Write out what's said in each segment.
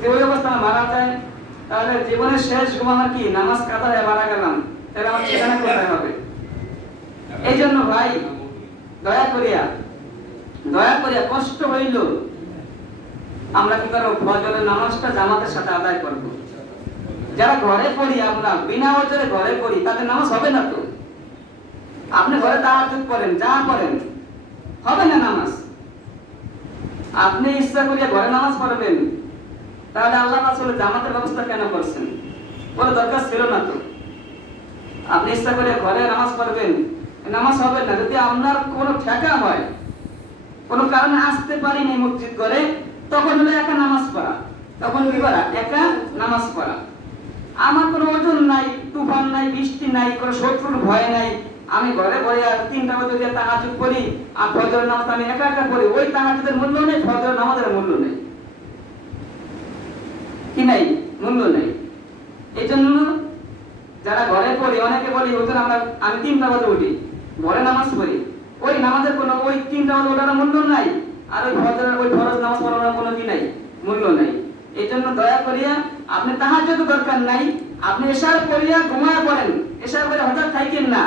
যে মারা যায়, তাহলে জীবনের শেষ ঘুম কি? নামাজ কাদা মারা গেলাম। তাহলে আমার ঠিকানা কোথায় হবে? এই জন্য ভাই, দয়া করিয়া দয়া করিয়া কষ্ট হইল, আমরা কি করব ফজরের নামাজটা জামাতের সাথে আদায় করব? যারা ঘরে পড়ি আমরা, বিনা অজরে ঘরে পড়ি, তাদের নামাজ হবে না তো? আপনি ঘরে তাহাজুদ করেন, যা করেন, হবে না নামাজ? আপনি ইচ্ছা করিয়া ঘরে নামাজ পড়বেন তাহলে আল্লাহ রাসূল জামাতের ব্যবস্থা কেন করছেন? কোনো দরকার ছিল না তো। আপনি ইচ্ছা করে ঘরে নামাজ পড়বেন। নামাজ হবে না। যদি আপনার কোনো ঠেকা হয়, কোনো কারণে আসতে পারিনি মসজিদ করে তখন হলো একা নামাজ পড়া। তখন কি করা? একা নামাজ পড়া। আমার কোনো ওজন নাই, তুফান নাই, বৃষ্টি নাই, কোনো শত্রুর ভয় নাই। আমি ঘরে বসে আর তিনটা বছর দিয়ে তাহাজুদ করি আর ফজর নামাজ আমি একা একা করি ওই তাহাজুদের মূল্য নেই ফজর নামাজের মূল্য নেই। কি নাই? নেই। এই জন্য যারা ঘরে পড়ি অনেকে বলি আমরা, আমি তিনটা বাজে উঠি। ঘরে নামাজ পড়ি। ওই নামাজের কোনো, ওই তিনটা বাজে ওঠার মূল্য নাই, আর ওই ওই ফরজ নামাজ পড়ার কোনো কি নাই, মূল্য নাই। এই জন্য দয়া করিয়া, আপনি তাহার যত দরকার নাই, আপনি এশার পড়িয়া ঘুমায় পড়েন পরে হঠাৎ থাকেন না।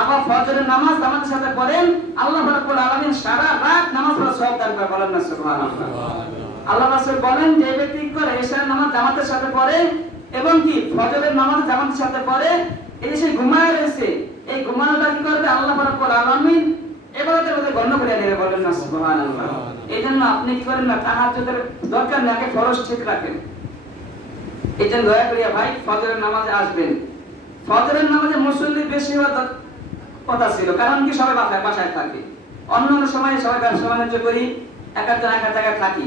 আবার ফজরের নামাজ আমাদের সাথে পড়েন, আল্লাহ রাব্বুল আলামিন সারা রাত নামাজ পড়া সব দান করে না সুবহানাল্লাহ। আল্লাহ রাসূল বলেন, যে ব্যক্তি কি করে এশার নামাজ জামাতের সাথে পড়ে, এবং কি, ফজরের নামাজ জামাতের সাথে পড়ে, এই যে সে ঘুমায় রয়েছে, এই ঘুমানোটা কি করবে? আল্লাহ রাব্বুল গণ্য করে বলেন না এই জন্য আপনি কি করেন না দরকার ফরজ ঠিক রাখেন। এই জন্য দয়া ভাই, ফজরের নামাজে আসবেন। ফজরের নামাজে মুসল্লি বেশি হওয়ার কথা ছিল, কারণ কি, সবাই বাসায় বাসায় থাকে। অন্য সময় সবাই ব্যবসা বাণিজ্য করি এক এক জায়গায় থাকি।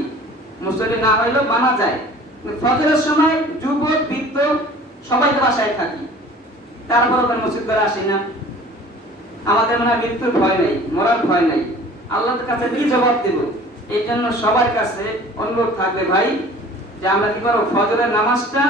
মুসল্লি না হইলেও মানা যায়। ফজরের সময় যুবক, বৃদ্ধ সবাই তো বাসায় থাকি। তারপর ওখানে মসজিদ করে আসি না। আমাদের মনে হয় মৃত্যুর ভয় নেই, মরার ভয় নাই। আল্লাহর কাছে কি জবাব দেব? এই জন্য সবার কাছে অনুরোধ থাকবে ভাই, যে আমরা কি করব? ফজরের নামাজটা